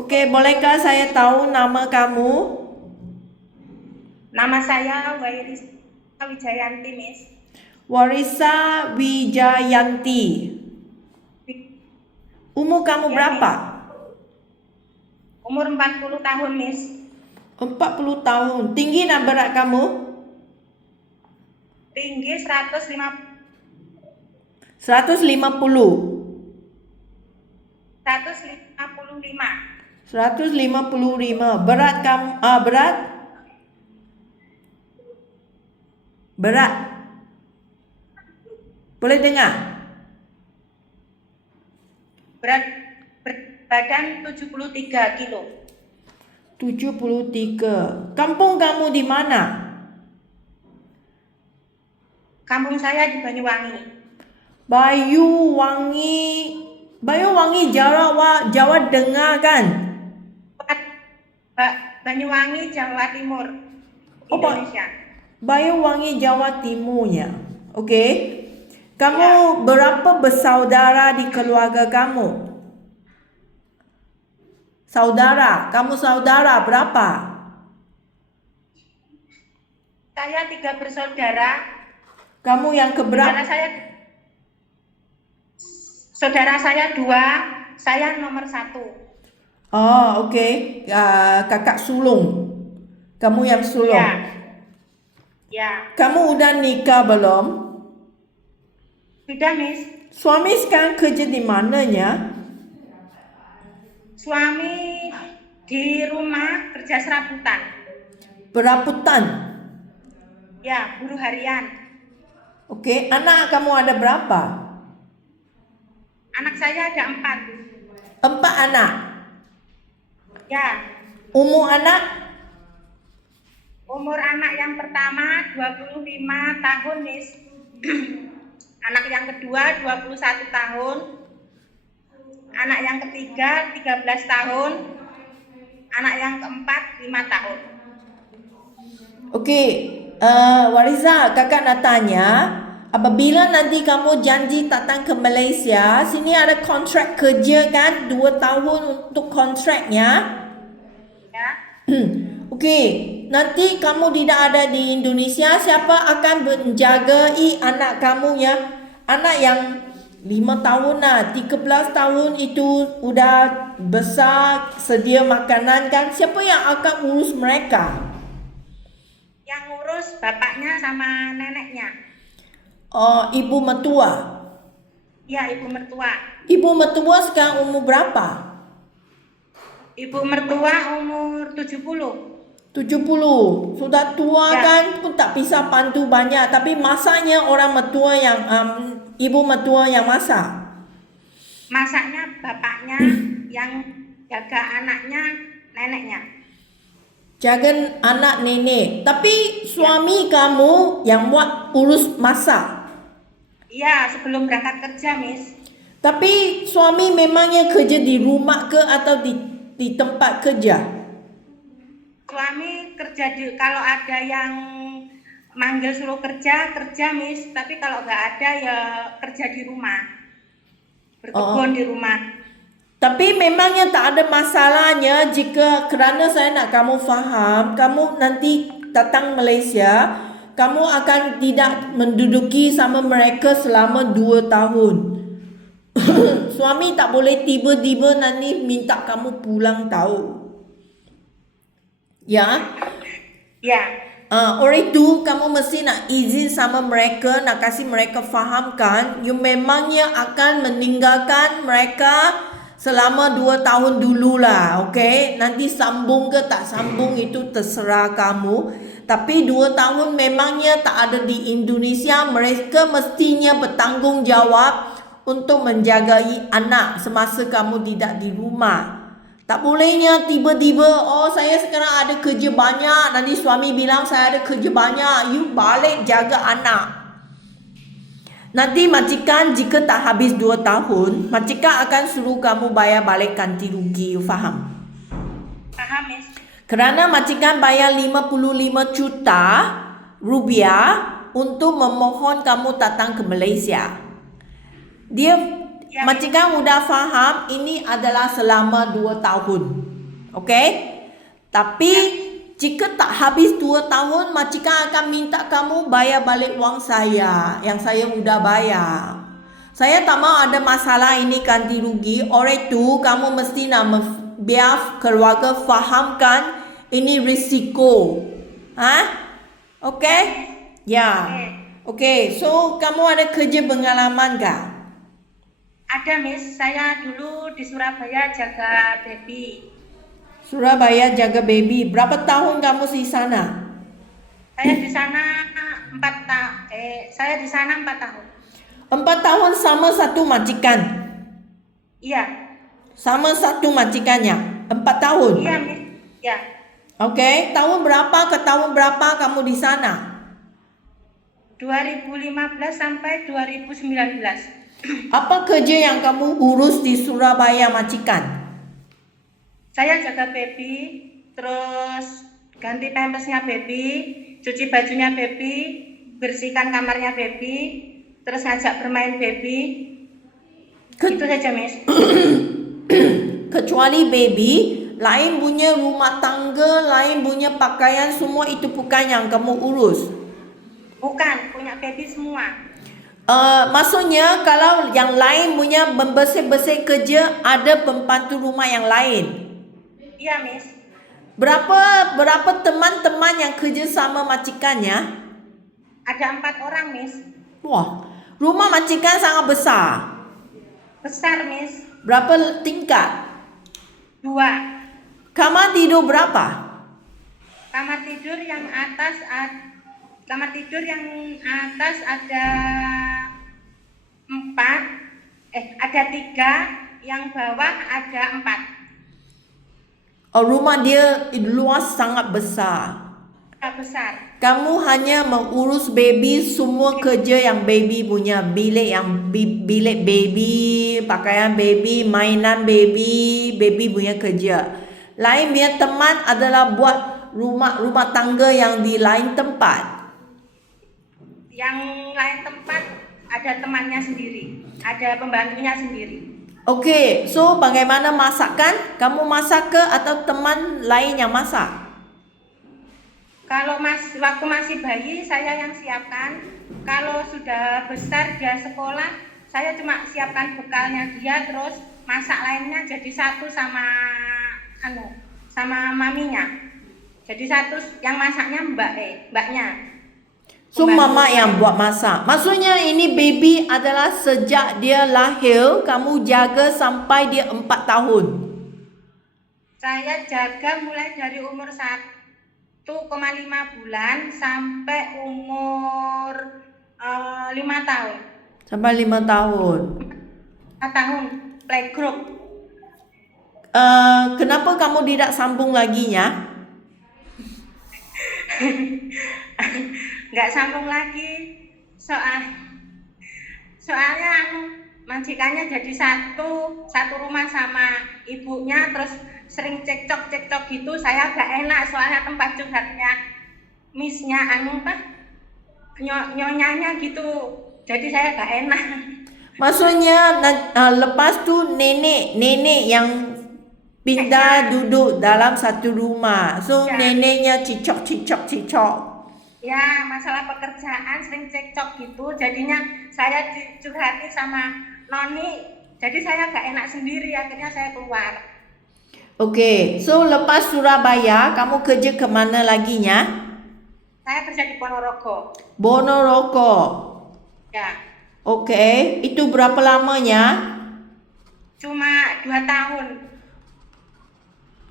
Oke, bolehkah saya tahu nama kamu? Nama saya Wairisa Wijayanti, Miss. Warisa Wijayanti. Umur kamu Ya, berapa? Miss. Umur 40 tahun, Miss. 40 tahun. Tinggi dan berat kamu? Tinggi 150, 150. 155. 155. Berat kamu berat? Berat. Boleh dengar? Berat badan 73 kilo. 73. Kampung kamu di mana? Kampung saya di Banyuwangi. Banyuwangi Jawa Tengah kan? Banyuwangi, Jawa Timur, Indonesia. Banyuwangi Jawa Timurnya. Okey. Kamu Ya. berapa bersaudara di keluarga kamu? Kamu saudara berapa? Saya 3 bersaudara. Kamu yang keberapa? Saudara saya 2, saya nomor 1. Oh, okey. Kakak sulung. Kamu yang sulung. Ya. Ya. Kamu udah nikah belum? Sudah, Miss. Suami sekarang kerja di mananya? Suami di rumah kerja serabutan. Peraputan. Ya, buruh harian. Okey, anak kamu ada berapa? Anak saya ada 4. 4 anak. Ya. Umur anak? Umur anak yang pertama 25 tahun, Miss. Anak yang kedua 21 tahun. Anak yang ketiga 13 tahun. Anak yang keempat 5 tahun. Okey, Wariza, kakak nak tanya, apabila nanti kamu janji datang ke Malaysia, sini ada kontrak kerja kan, 2 tahun untuk kontraknya. Ya. Okey, nanti kamu tidak ada di Indonesia, siapa akan menjagai anak kamu ya? Anak yang 5 tahun lah, 13 tahun itu udah besar, sedia makanan kan, siapa yang akan urus mereka? Yang ngurus bapaknya sama neneknya. Oh, ibu mertua. Ya, ibu mertua. Ibu mertua sekarang umur berapa? Ibu mertua umur 70. 70. Sudah tua Ya. kan, pun tak bisa bantu banyak. Tapi masaknya orang mertua yang ibu mertua yang masak. Masaknya bapaknya, yang jaga anaknya neneknya. Jaga anak nenek. Tapi suami kamu yang buat urus masak. Iya, sebelum berangkat kerja, Miss. Tapi suami memangnya kerja di rumah ke atau di tempat kerja? Suami kerja kalau ada yang manggil suruh kerja, Miss. Tapi kalau nggak ada ya kerja di rumah. Berkebun di rumah. Tapi memangnya tak ada masalahnya jika kerana saya nak kamu faham, kamu nanti datang Malaysia, kamu akan tidak menduduki sama mereka selama 2 tahun. Suami tak boleh tiba-tiba nanti minta kamu pulang tahu. Ya? Ya. Oleh itu kamu mesti nak izin sama mereka, nak kasih mereka fahamkan, you memangnya akan meninggalkan mereka selama 2 tahun dululah, okey? Nanti sambung ke tak sambung itu terserah kamu. Tapi 2 tahun memangnya tak ada di Indonesia, mereka mestinya bertanggungjawab untuk menjagai anak semasa kamu tidak di rumah. Tak bolehnya tiba-tiba, oh saya sekarang ada kerja banyak, nanti suami bilang saya ada kerja banyak, you balik jaga anak. Nanti majikan jika tak habis 2 tahun, majikan akan suruh kamu bayar balik ganti rugi, you faham? Paham, Miss. Kerana majikan bayar 55 juta rupiah untuk memohon kamu datang ke Malaysia. Dia Ya. majikan sudah faham ini adalah selama 2 tahun. Okey? Tapi jika tak habis 2 tahun, majikan akan minta kamu bayar balik wang saya yang saya sudah bayar. Saya tak mahu ada masalah ini ganti rugi. Oleh itu, kamu mesti nak biar keluarga fahamkan ini risiko. Okey? Ya. Okey, so kamu ada kerja pengalaman kah? Ada, Miss. Saya dulu di Surabaya jaga baby. Surabaya jaga baby. Berapa tahun kamu di sana? Saya di sana 4 tahun. Saya di sana 4 tahun. 4 tahun sama satu majikan. Iya. Sama satu majikannya. 4 tahun. Iya, Miss. Ya. Okey, tahun berapa ke tahun berapa kamu di sana? 2015 sampai 2019. Apa kerja yang kamu urus di Surabaya majikan? Saya jaga baby, terus ganti pampasnya baby, cuci bajunya baby, bersihkan kamarnya baby, terus ngajak bermain baby. Itu saja, Miss. Kecuali baby, lain punya rumah tangga, lain punya pakaian, semua itu bukan yang kamu urus. Bukan, punya baby semua. Maksudnya kalau yang lain punya membersih-bersih kerja, ada pembantu rumah yang lain. Iya, Miss. Berapa teman-teman yang kerja sama majikannya? Ada 4 orang, Miss. Wah, rumah majikan sangat besar. Besar, Miss. Berapa tingkat? 2. Kamar tidur berapa? Kamar tidur yang atas ada 4. Ada 3, yang bawah ada 4. Rumah dia luas sangat besar. Besar. Kamu hanya mengurus baby, semua kerja yang baby punya, bilik baby, pakaian baby, mainan baby, baby punya kerja. Lain punya teman adalah buat rumah tangga yang di lain tempat. Yang lain tempat ada temannya sendiri, ada pembantunya sendiri. Okey, so bagaimana masakan? Kamu masak ke atau teman lain yang masak? Kalau waktu masih bayi saya yang siapkan. Kalau sudah besar dia sekolah, saya cuma siapkan bekalnya dia, terus masak lainnya jadi satu sama maminya. Jadi satu yang masaknya mbaknya. So mama yang buat masak. Maksudnya ini baby adalah sejak dia lahir kamu jaga sampai dia 4 tahun. Saya jaga mulai dari umur 1,5 bulan sampai umur 5 tahun. Sampai 5 tahun. 5 tahun playgroup. Kenapa kamu tidak sambung laginya? Nggak sambung lagi, soalnya majikannya jadi satu rumah sama ibunya, terus sering cekcok gitu. Saya gak enak soalnya tempat curhatnya missnya nyonyanya gitu, jadi saya gak enak. Maksudnya lepas tu nenek yang pindah duduk dalam satu rumah. So neneknya cicok. Ya, masalah pekerjaan sering cekcok gitu, jadinya saya dicurhati sama Noni, jadi saya gak enak sendiri, akhirnya saya keluar. Okey, so lepas Surabaya, kamu kerja ke mana laginya? Saya kerja di Ponorogo. Ponorogo. Ya. Okey, itu berapa lamanya? Cuma 2 tahun.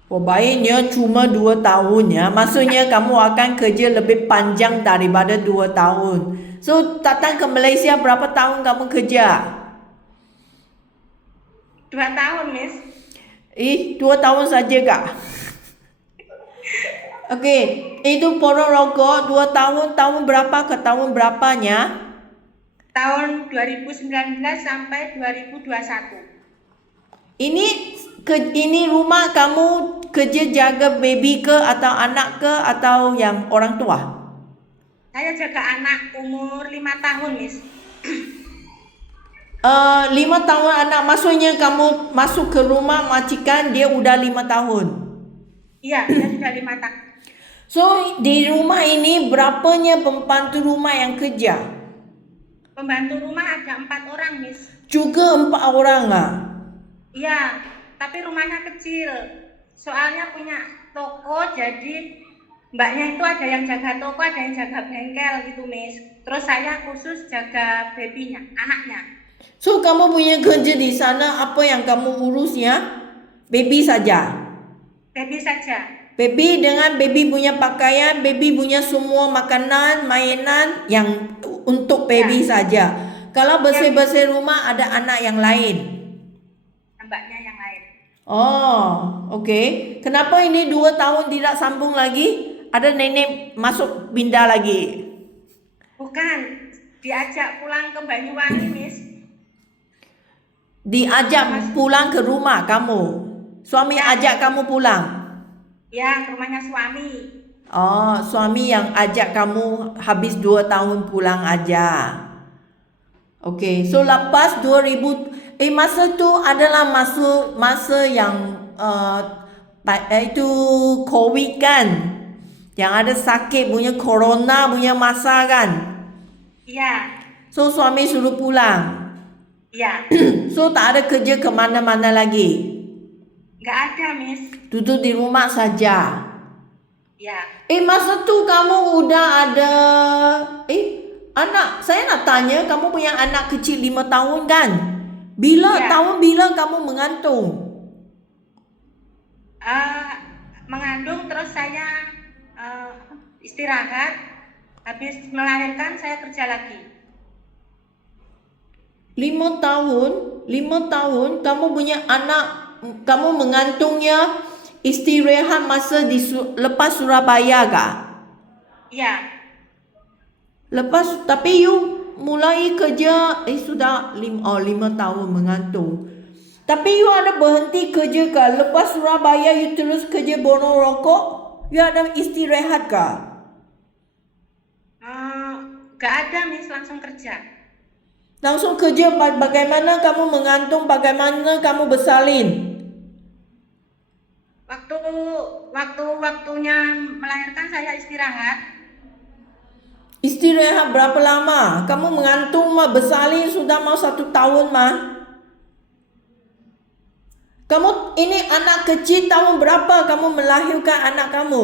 Oh, baiknya cuma 2 tahun ya. Maksudnya kamu akan kerja lebih panjang daripada 2 tahun. So, datang ke Malaysia berapa tahun kamu kerja? 2 tahun, Miss. 2 tahun saja kak? Okey, itu Ponorogo 2 tahun. Tahun berapa ke tahun berapanya? Tahun 2019 sampai 2021. Ini rumah kamu kerja jaga baby ke atau anak ke atau yang orang tua? Saya jaga anak umur 5 tahun, Miss. 5 tahun anak, maksudnya kamu masuk ke rumah majikan dia udah 5 tahun. Iya, dia sudah 5 tahun. So, di rumah ini berapanya pembantu rumah yang kerja? Pembantu rumah ada 4 orang, Miss. Juga 4 orang ah. Iya, tapi rumahnya kecil. Soalnya punya toko, jadi mbaknya itu ada yang jaga toko, ada yang jaga bengkel gitu, Miss. Terus saya khusus jaga babynya, anaknya. So, kamu punya kerja di sana, apa yang kamu urusnya? Baby saja. Baby saja. Baby dengan baby punya pakaian, baby punya semua makanan, mainan yang untuk baby Ya, saja. Kalau ya, Miss. bersih-bersih rumah ada anak yang lain. Mbaknya yang lain. Oh, okay. Kenapa ini 2 tahun tidak sambung lagi? Ada nenek masuk pindah lagi. Bukan, diajak pulang ke Banyuwangi, Miss. Diajak pulang ke rumah kamu. Suami Ya, ajak kamu pulang. ya, ke rumahnya suami. Oh, suami yang ajak kamu habis 2 tahun pulang aja. Okay, so lepas 2000 masa tu adalah masa yang itu COVID kan, yang ada sakit punya corona punya masa kan. Iya, So suami suruh pulang. iya. So tak ada kerja ke mana-mana lagi. Nggak ada, Miss. Duduk di rumah saja. Ya, Masa tu kamu udah ada anak. Saya nak tanya, kamu punya anak kecil 5 tahun kan? ya. Tahun bila kamu mengantung? Mengandung terus saya istirahat. Habis melahirkan saya kerja lagi. 5 tahun, 5 tahun kamu punya anak, kamu mengantungnya istirahat masa lepas Surabaya kah? Iya, Lepas, tapi you mulai kerja, sudah 5 tahun mengantung. Tapi you ada berhenti kerja kah? Lepas Surabaya you terus kerja Borong Rokok? You ada istirahat kah? nggak ada, Miss, langsung kerja. Langsung kerja, bagaimana kamu mengantung, bagaimana kamu bersalin? Waktunya melahirkan saya istirahat. Istirahat berapa lama? Kamu mengantung mah bersalin sudah mau 1 tahun mah. Kamu ini anak kecil tahun berapa kamu melahirkan anak kamu?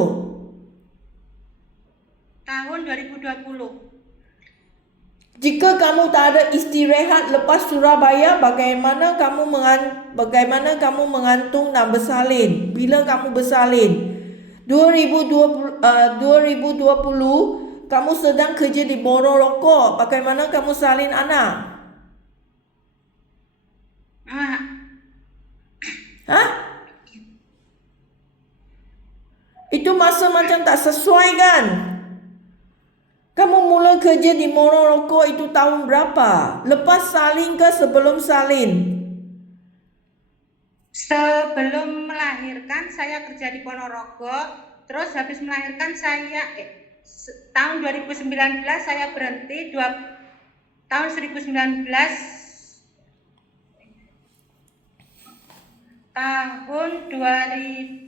Tahun 2020. Jika kamu tak ada istirahat lepas Surabaya, bagaimana kamu mengantung dan bersalin? Bila kamu bersalin? 2020 kamu sedang kerja di Borong Rokok. Bagaimana kamu salin anak? Ah, Hah? Itu masa macam tak sesuai kan? Kamu mula kerja di Borong Rokok itu tahun berapa? Lepas salin ke sebelum salin? Sebelum melahirkan saya kerja di Ponorogo, terus habis melahirkan saya tahun 2019 saya berhenti, tahun 2019 tahun 2000